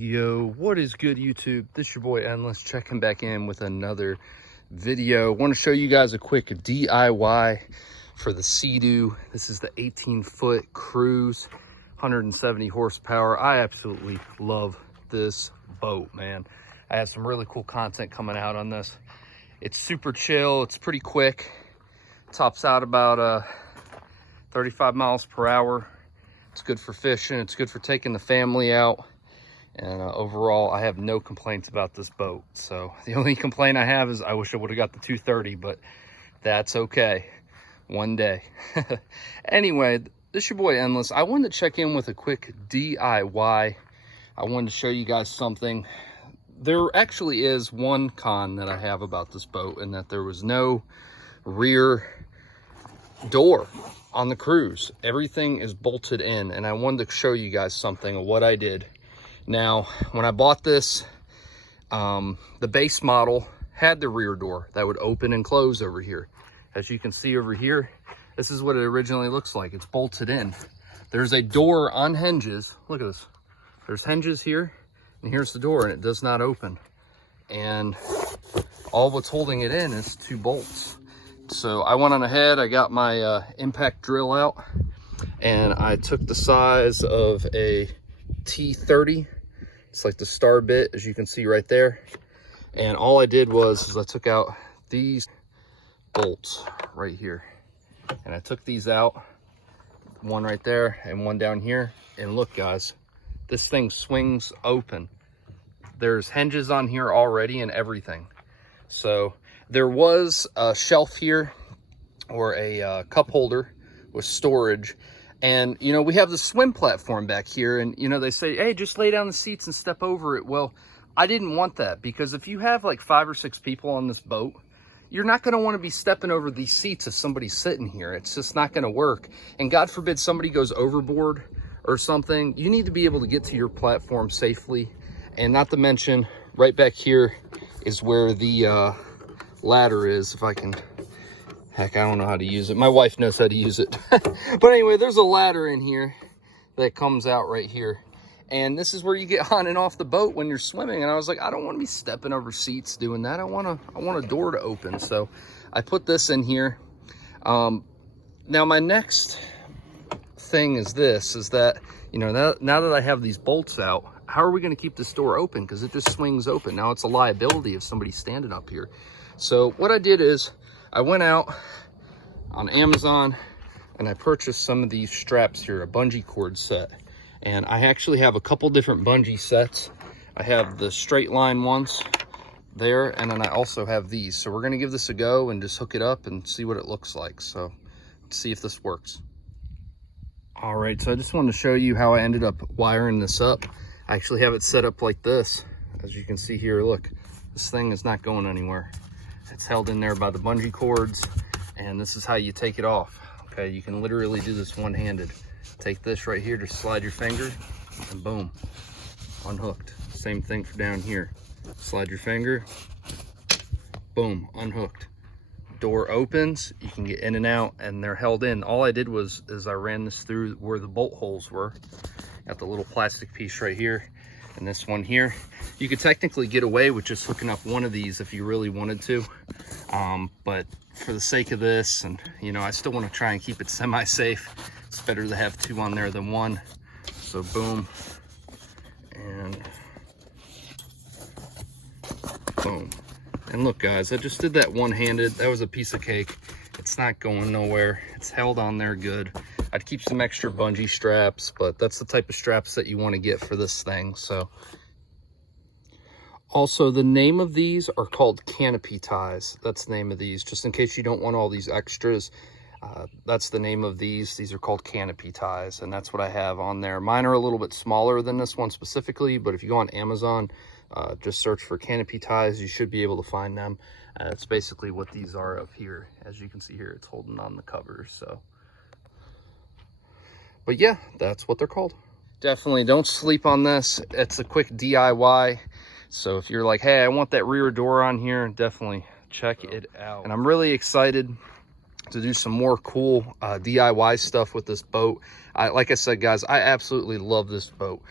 Yo, what is good, YouTube? This is your boy Endless checking back in with another video. Want to show you guys a quick DIY for the Seadoo. This is the 18-foot cruise, 170 horsepower. I absolutely love this boat, man. I have some really cool content coming out on this. It's super chill, it's pretty quick. Tops out about 35 miles per hour. It's good for fishing, it's good for taking the family out. And overall, I have no complaints about this boat. So the only complaint I have is I wish I would have got the 230, but that's okay. One day. Anyway, this is your boy Endless. I wanted to check in with a quick DIY. I wanted to show you guys something. There actually is one con that I have about this boat, and that there was no rear door on the cruise. Everything is bolted in, and I wanted to show you guys something of what I did. Now, when I bought this, the base model had the rear door that would open and close over here. As you can see over here, this is what it originally looks like. It's bolted in. There's a door on hinges. Look at this. There's hinges here, and here's the door, and it does not open. And all what's holding it in is two bolts. So I went on ahead, I got my impact drill out, and I took the size of a T30. It's like the star bit, as you can see right there. And all I did was I took out these bolts right here, and I took these out, one right there and one down here. And look, guys, this thing swings open. There's hinges on here already and everything. So there was a shelf here, or a cup holder with storage. And, you know, we have the swim platform back here, and, you know, they say, hey, just lay down the seats and step over it. Well, I didn't want that, because if you have like 5 or 6 people on this boat, you're not going to want to be stepping over these seats if somebody's sitting here. It's just not going to work. And God forbid somebody goes overboard or something. You need to be able to get to your platform safely. And not to mention, right back here is where the ladder is. If I can... Heck, I don't know how to use it. My wife knows how to use it. But anyway, there's a ladder in here that comes out right here. And this is where you get on and off the boat when you're swimming. And I was like, I don't want to be stepping over seats doing that. I want a door to open. So I put this in here. Now my next thing is this, is that, you know, now that I have these bolts out, how are we going to keep this door open? Because it just swings open. Now it's a liability if somebody's standing up here. So what I did is, I went out on Amazon and I purchased some of these straps here, a bungee cord set. And I actually have a couple different bungee sets. I have the straight line ones there, and then I also have these. So we're gonna give this a go and just hook it up and see what it looks like. So let's see if this works. All right, so I just wanted to show you how I ended up wiring this up. I actually have it set up like this. As you can see here, look, this thing is not going anywhere. It's held in there by the bungee cords, and this is how you take it off. Okay, you can literally do this one-handed. Take this right here, just slide your finger, and boom, unhooked. Same thing for down here. Slide your finger, boom, unhooked. Door opens, you can get in and out, and they're held in. All I did was I ran this through where the bolt holes were. Got the little plastic piece right here, and this one here. You could technically get away with just hooking up one of these if you really wanted to, but for the sake of this, and you know, I still want to try and keep it semi-safe. It's better to have 2 on there than 1. So boom, and boom. And look, guys, I just did that one-handed. That was a piece of cake. It's not going nowhere. It's held on there good. I'd keep some extra bungee straps, but that's the type of straps that you want to get for this thing. So also, the name of these are called canopy ties. That's the name of these, just in case you don't want all these extras. That's the name of these. These are called canopy ties, and that's what I have on there. Mine are a little bit smaller than this one specifically, but if you go on Amazon, just search for canopy ties. You should be able to find them. That's basically what these are up here. As you can see here, it's holding on the cover. So, but yeah, that's what they're called. Definitely don't sleep on this. It's a quick DIY. So if you're like, hey, I want that rear door on here, definitely check it out. And I'm really excited to do some more cool DIY stuff with this boat. Like I said, guys, I absolutely love this boat.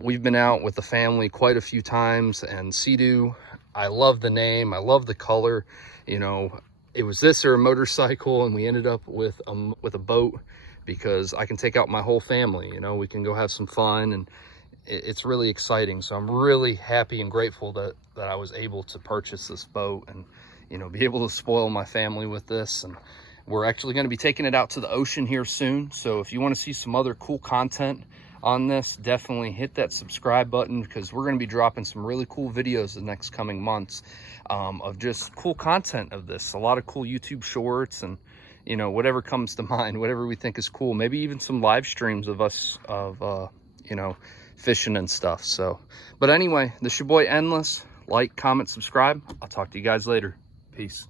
We've been out with the family quite a few times, and Seadoo, I love the name, I love the color. You know, it was this or a motorcycle, and we ended up with a boat because I can take out my whole family. You know, we can go have some fun, and it's really exciting. So I'm really happy and grateful that I was able to purchase this boat and, you know, be able to spoil my family with this. And we're actually going to be taking it out to the ocean here soon. So if you want to see some other cool content on this, definitely hit that subscribe button, because we're going to be dropping some really cool videos the next coming months of just cool content of this. A lot of cool YouTube shorts and, you know, whatever comes to mind, whatever we think is cool. Maybe even some live streams of us, you know, fishing and stuff. So, but anyway, this is your boy Endless. Like, comment, subscribe. I'll talk to you guys later. Peace.